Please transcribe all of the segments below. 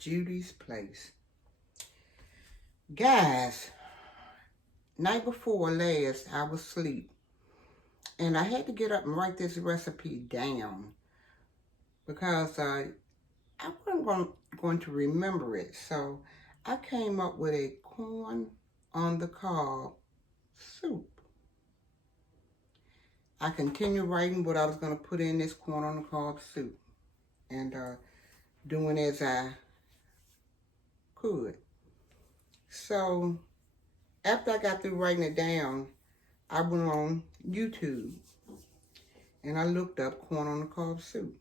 Judy's place. Guys, night before last, I was asleep. And I had to get up and write this recipe down because I wasn't going to remember it. So I came up with a corn on the cob soup. I continued writing what I was going to put in this corn on the cob soup and doing as I could. So after I got through writing it down, I went on YouTube and I looked up corn on the cob soup.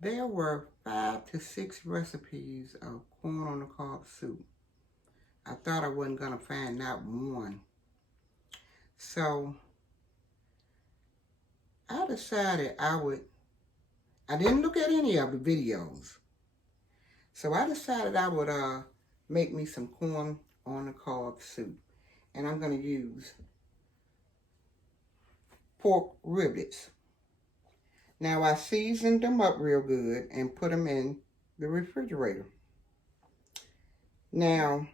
There were 5 to 6 recipes of corn on the cob soup. I thought I wasn't going to find not one. So I decided I didn't look at any of the videos. So I decided I would make me some corn on the cob soup. And I'm going to use pork riblets. Now I seasoned them up real good and put them in the refrigerator. Now,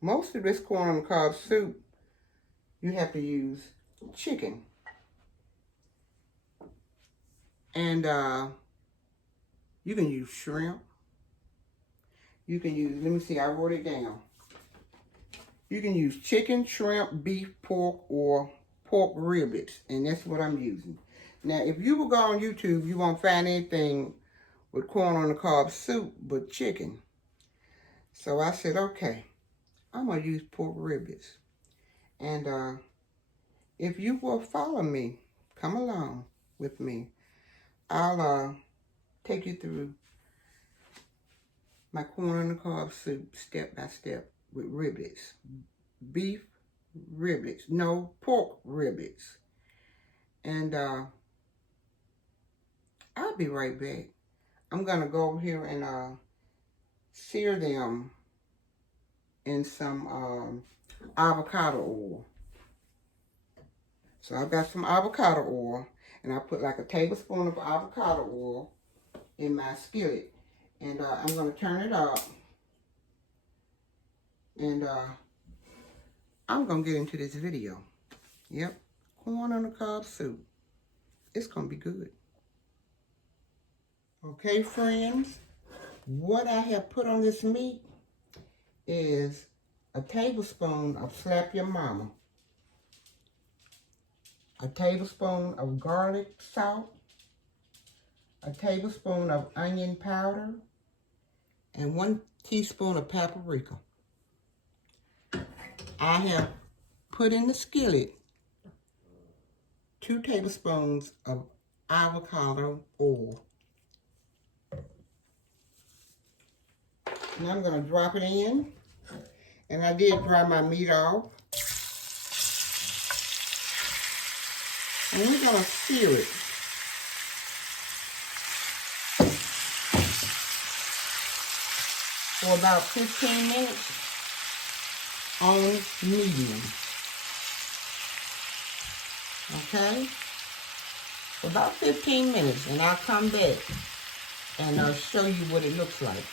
most of this corn on the cob soup, you have to use chicken. And you can use shrimp. You can use, let me see, I wrote it down. You can use chicken, shrimp, beef, pork, or pork riblets. And that's what I'm using. Now, if you will go on YouTube, you won't find anything with corn on the cob soup but chicken. So I said, okay, I'm going to use pork riblets. And if you will follow me, come along with me, I'll take you through my corn on the cob soup step by step with riblets. Beef riblets. No, pork riblets. And I'll be right back. I'm going to go over here and sear them in some avocado oil. So I've got some avocado oil, and I put like a tablespoon of avocado oil in my skillet. And I'm going to turn it up. And I'm going to get into this video. Yep, corn on the cob soup. It's going to be good. Okay, friends, what I have put on this meat is a tablespoon of Slap Your Mama, a tablespoon of garlic salt, a tablespoon of onion powder, and 1 teaspoon of paprika. I have put in the skillet 2 tablespoons of avocado oil. And I'm going to drop it in. And I did dry my meat off. And we're going to sear it. For about 15 minutes on medium. Okay? For about 15 minutes. And I'll come back and I'll show you what it looks like.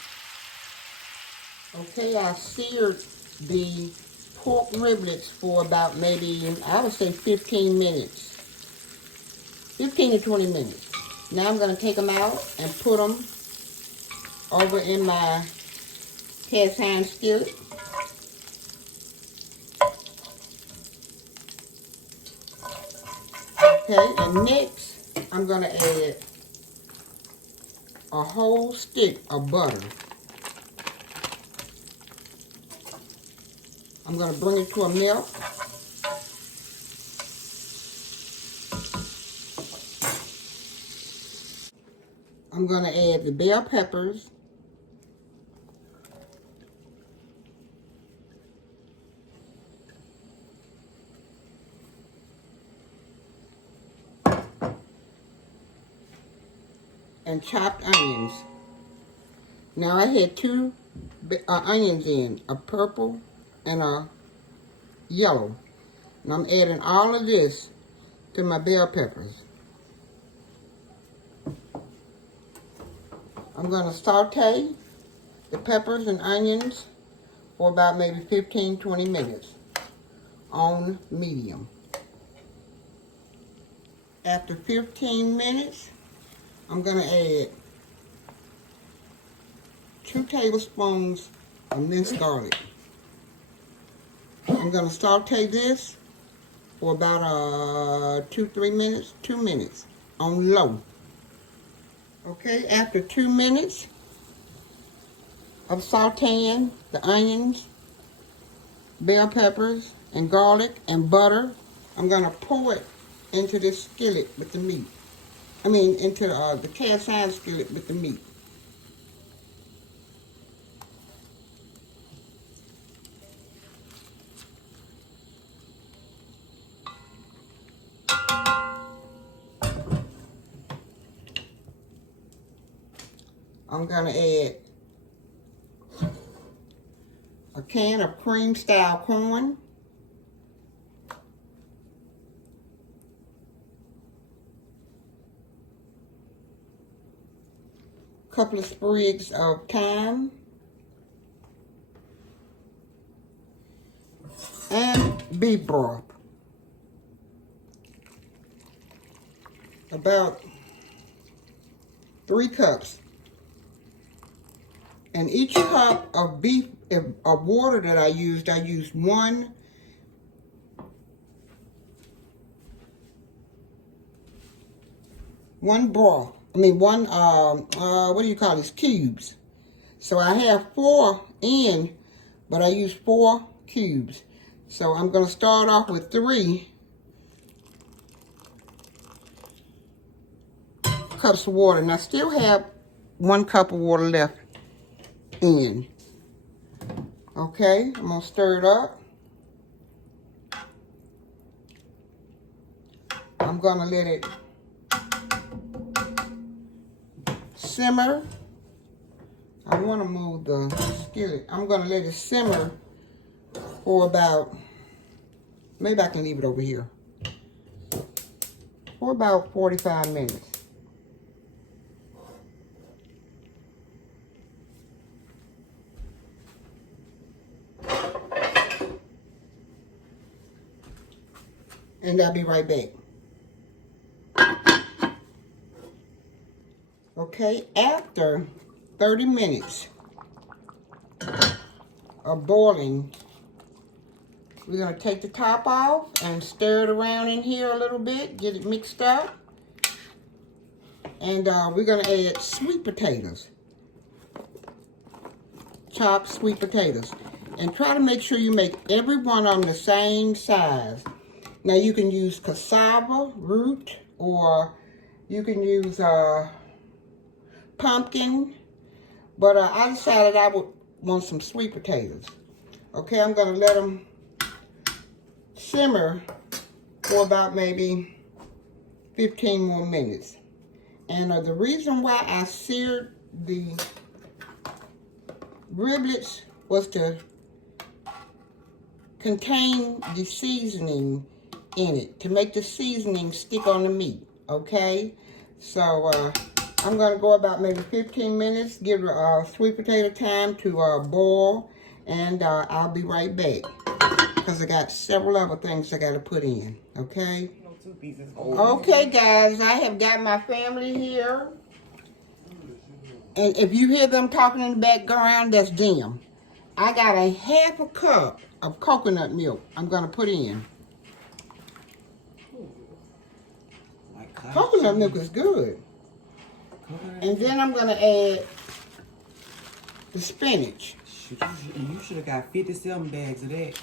Okay, I seared the pork riblets for about maybe, I would say 15 minutes. 15 to 20 minutes. Now I'm going to take them out and put them over in my cast iron skillet. Okay, and next I'm going to add a whole stick of butter. I'm going to bring it to a melt. I'm going to add the bell peppers. And chopped onions. Now I had 2 onions in, a purple and a yellow. And I'm adding all of this to my bell peppers. I'm going to saute the peppers and onions for about maybe 15-20 minutes on medium. After 15 minutes, I'm going to add 2 tablespoons of minced garlic. I'm going to saute this for about 2 minutes on low. Okay, after 2 minutes of sauteing the onions, bell peppers, and garlic and butter, I'm going to pour it into this skillet with the meat. Into the cast iron skillet with the meat. I'm going to add a can of cream style corn, a couple of sprigs of thyme, and beef broth. About 3 cups. And each cup of water that I used one broth. What do you call these? Cubes. So I have 4 in, but I used 4 cubes. So I'm going to start off with 3 cups of water. And I still have 1 cup of water left in. Okay, I'm going to stir it up. I'm going to let it simmer. I want to move the skillet. I'm going to let it simmer for about, maybe I can leave it over here, for about 45 minutes. And I'll be right back. Okay, after 30 minutes of boiling, we're going to take the top off and stir it around in here a little bit, get it mixed up. And we're going to add sweet potatoes, chopped sweet potatoes. And try to make sure you make every one of them the same size. Now you can use cassava root, or you can use pumpkin, but I decided I would want some sweet potatoes. Okay, I'm going to let them simmer for about maybe 15 more minutes. And the reason why I seared the riblets was to contain the seasoning in it, to make the seasoning stick on the meat. Okay, so I'm going to go about maybe 15 minutes, give sweet potato time to boil, and I'll be right back because I got several other things I got to put in. Okay. Okay, guys, I have got my family here, and if you hear them talking in the background, that's them. I got a half a cup of coconut milk I'm going to put in. Coconut milk is good. And then I'm going to add the spinach. You should have got 57 bags of that.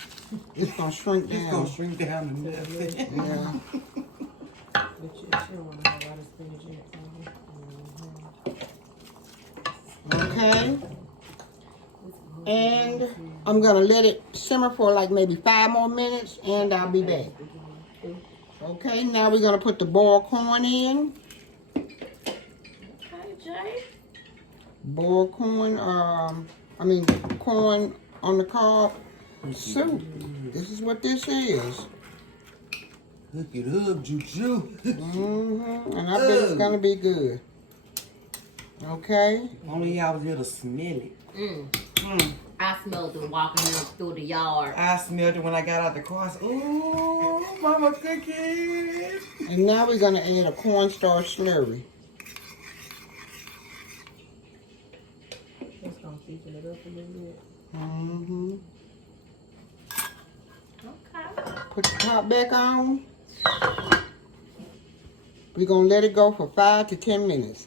It's going to shrink down. It's going to shrink down to nothing. Yeah. Okay. And I'm going to let it simmer for like maybe 5 more minutes, and I'll be back. Okay, now we're going to put the boiled corn in. Boiled corn, corn on the cob soup. This is what this is. Look it up, Juju. And I bet it's going to be good. Okay. Only y'all was here to smell it. I smelled it walking through the yard. I smelled it when I got out the car. I said, ooh, mama cookies. And now we're gonna add a cornstarch slurry. Just gonna thicken it up a little bit. Mm-hmm. Okay. Put the top back on. We're gonna let it go for 5 to 10 minutes.